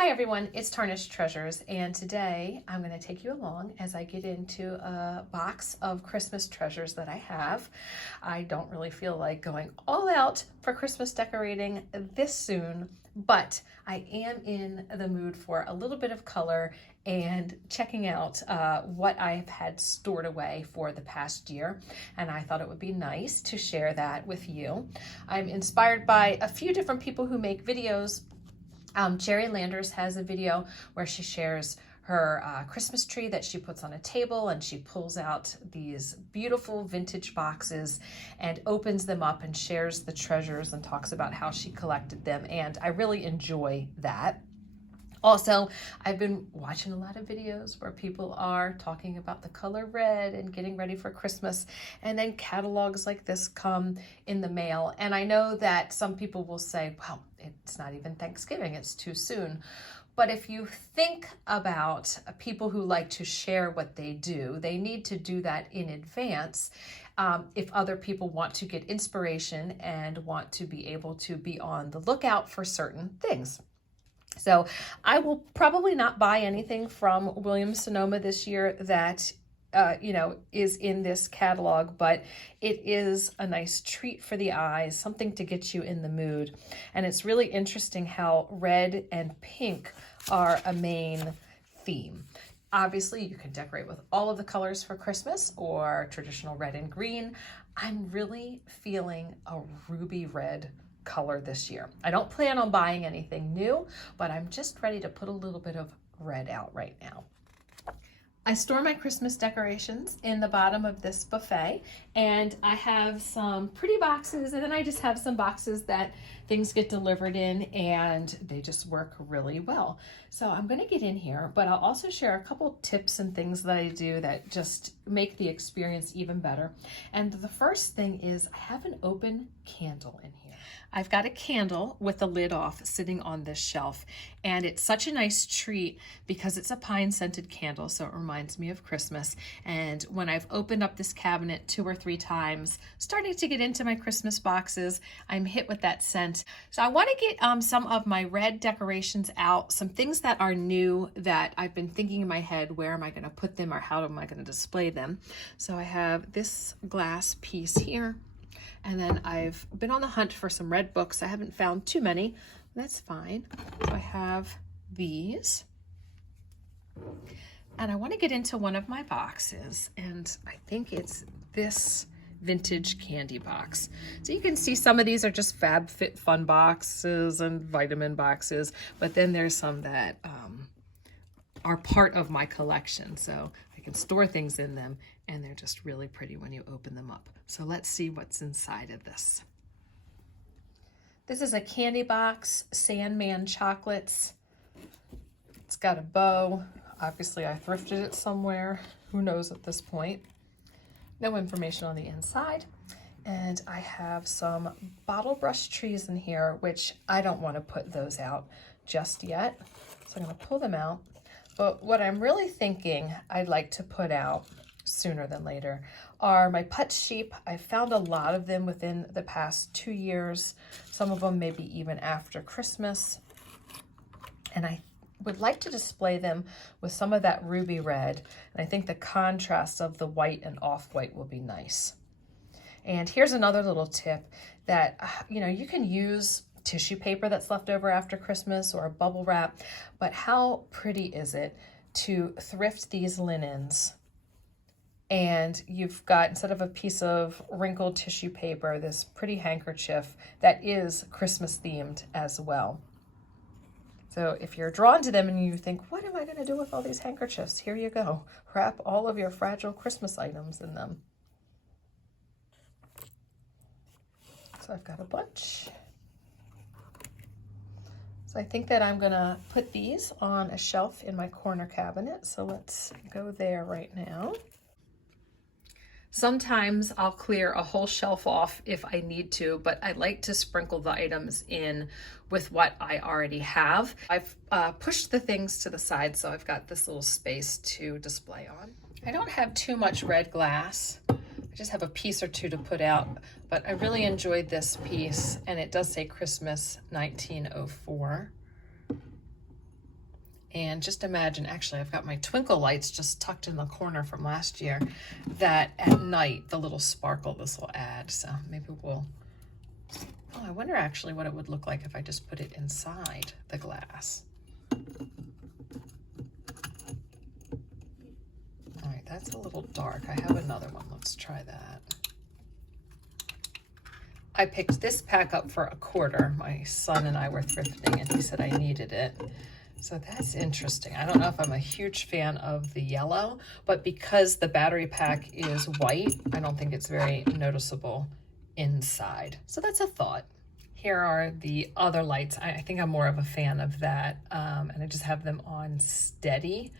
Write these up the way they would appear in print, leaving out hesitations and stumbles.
Hi everyone, it's Tarnished Treasures, and today I'm going to take you along as I get into a box of Christmas treasures that I have. I don't really feel like going all out for Christmas decorating this soon, but I am in the mood for a little bit of color and checking out what I've had stored away for the past year, and I thought it would be nice to share that with you. I'm inspired by a few different people who make videos. Cherry Landers has a video where she shares her Christmas tree that she puts on a table, and she pulls out these beautiful vintage boxes and opens them up and shares the treasures and talks about how she collected them, and I really enjoy that. Also, I've been watching a lot of videos where people are talking about the color red and getting ready for Christmas, and then catalogs like this come in the mail. And I know that some people will say, well, it's not even Thanksgiving, it's too soon. But if you think about people who like to share what they do, they need to do that in advance if other people want to get inspiration and want to be able to be on the lookout for certain things. So I will probably not buy anything from Williams-Sonoma this year that is in this catalog, but it is a nice treat for the eyes, something to get you in the mood. And it's really interesting how red and pink are a main theme. Obviously, you can decorate with all of the colors for Christmas or traditional red and green. I'm really feeling a ruby red color this year. I don't plan on buying anything new, but I'm just ready to put a little bit of red out right now. I store my Christmas decorations in the bottom of this buffet, and I have some pretty boxes, and then I just have some boxes that things get delivered in and they just work really well. So I'm going to get in here, but I'll also share a couple tips and things that I do that just make the experience even better. And the first thing is I have an open candle in here. I've got a candle with the lid off sitting on this shelf, and it's such a nice treat because it's a pine scented candle, so it reminds me of Christmas. And when I've opened up this cabinet 2 or 3 times, starting to get into my Christmas boxes, I'm hit with that scent. So I want to get some of my red decorations out, some things that are new that I've been thinking in my head, where am I going to put them or how am I going to display them? So I have this glass piece here. And then I've been on the hunt for some red books. I haven't found too many. That's fine. So I have these. And I want to get into one of my boxes. And I think it's this vintage candy box. So you can see some of these are just FabFitFun boxes and vitamin boxes. But then there's some that are part of my collection. So I can store things in them, and they're just really pretty when you open them up. So let's see what's inside of this. This is a candy box, Sandman chocolates. It's got a bow. Obviously I thrifted it somewhere. Who knows at this point. No information on the inside. And I have some bottle brush trees in here, which I don't want to put those out just yet. So I'm going to pull them out. But what I'm really thinking I'd like to put out sooner than later are my Putz sheep. I found a lot of them within the past 2 years, some of them maybe even after Christmas. And I would like to display them with some of that ruby red. And I think the contrast of the white and off-white will be nice. And here's another little tip that, you can use tissue paper that's left over after Christmas or a bubble wrap, but how pretty is it to thrift these linens, and you've got, instead of a piece of wrinkled tissue paper, this pretty handkerchief that is Christmas themed as well. So if you're drawn to them and you think, what am I going to do with all these handkerchiefs? Here you go. Wrap all of your fragile Christmas items in them. So I've got a bunch. So I think that I'm gonna put these on a shelf in my corner cabinet. So let's go there right now. Sometimes I'll clear a whole shelf off if I need to, but I like to sprinkle the items in with what I already have. I've pushed the things to the side, so I've got this little space to display on. I don't have too much red glass. I just have a piece or two to put out, but I really enjoyed this piece, and it does say Christmas 1904. And just imagine, actually, I've got my twinkle lights just tucked in the corner from last year, that at night, the little sparkle this will add. So maybe we'll, oh, I wonder actually what it would look like if I just put it inside the glass. All right, that's a little dark. I have another one. Let's try that. I picked this pack up for $1. My son and I were thrifting and he said I needed it. So that's interesting. I don't know if I'm a huge fan of the yellow, but because the battery pack is white, I don't think it's very noticeable inside. So that's a thought. Here are the other lights. I think I'm more of a fan of that. And I just have them on steady,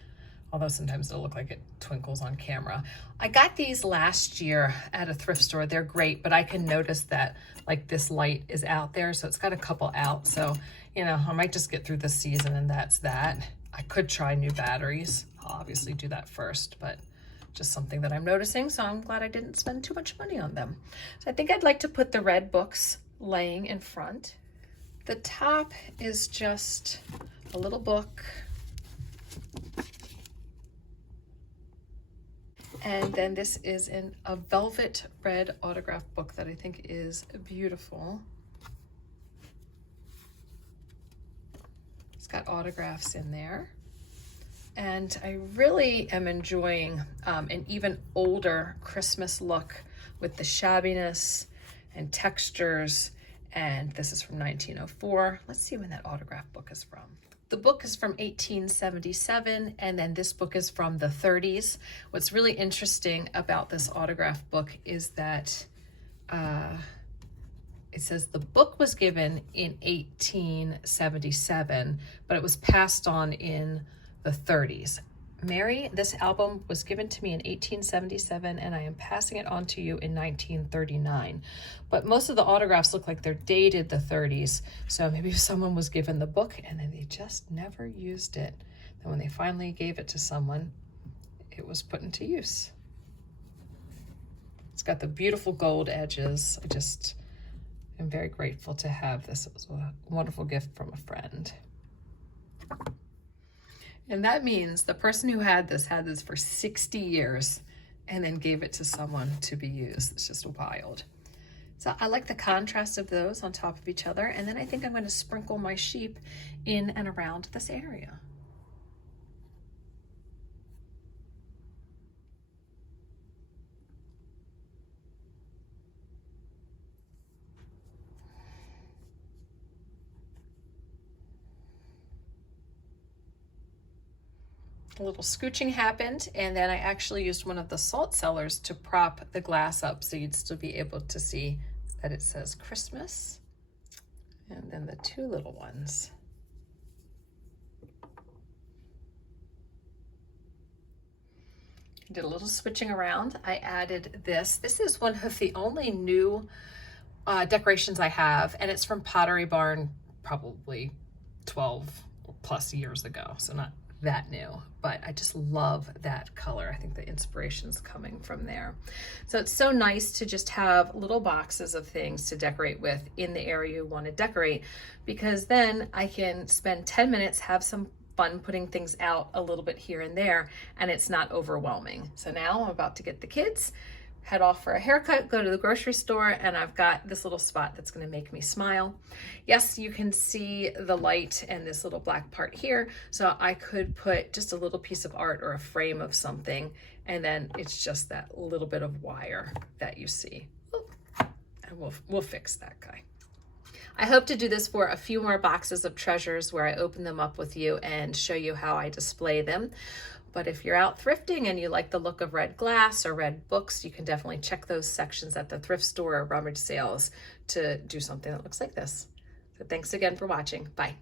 although sometimes it'll look like it twinkles on camera. I got these last year at a thrift store. They're great, but I can notice that like this light is out there. So it's got a couple out. So, you know, I might just get through the season and that's that. I could try new batteries. I'll obviously do that first, but just something that I'm noticing. So I'm glad I didn't spend too much money on them. So I think I'd like to put the red books laying in front. The top is just a little book. And then this is in a velvet red autograph book that I think is beautiful. It's got autographs in there. And I really am enjoying an even older Christmas look with the shabbiness and textures. And this is from 1904. Let's see when that autograph book is from. The book is from 1877, and then this book is from the 30s. What's really interesting about this autograph book is that it says the book was given in 1877, but it was passed on in the 30s. Mary, this album was given to me in 1877, and I am passing it on to you in 1939. But most of the autographs look like they're dated the 30s, so maybe someone was given the book and then they just never used it. Then when they finally gave it to someone, it was put into use. It's got the beautiful gold edges. I just am very grateful to have this. It was a wonderful gift from a friend. And that means the person who had this for 60 years and then gave it to someone to be used. It's just wild. So I like the contrast of those on top of each other. And then I think I'm going to sprinkle my sheep in and around this area. A little scooching happened, and then I actually used one of the salt cellars to prop the glass up so you'd still be able to see that it says Christmas. And then the two little ones. Did a little switching around. I added this. This is one of the only new decorations I have, and it's from Pottery Barn, probably 12 plus years ago, so not that new, but I just love that color. I think the inspiration's coming from there. So it's so nice to just have little boxes of things to decorate with in the area you want to decorate, because then I can spend 10 minutes, have some fun putting things out a little bit here and there, and it's not overwhelming. So now I'm about to get the kids, head off for a haircut, go to the grocery store, and I've got this little spot that's going to make me smile. Yes, you can see the light and this little black part here, so I could put just a little piece of art or a frame of something, and then it's just that little bit of wire that you see. And we'll fix that guy. I hope to do this for a few more boxes of treasures where I open them up with you and show you how I display them. But if you're out thrifting and you like the look of red glass or red books, you can definitely check those sections at the thrift store or rummage sales to do something that looks like this. So thanks again for watching. Bye.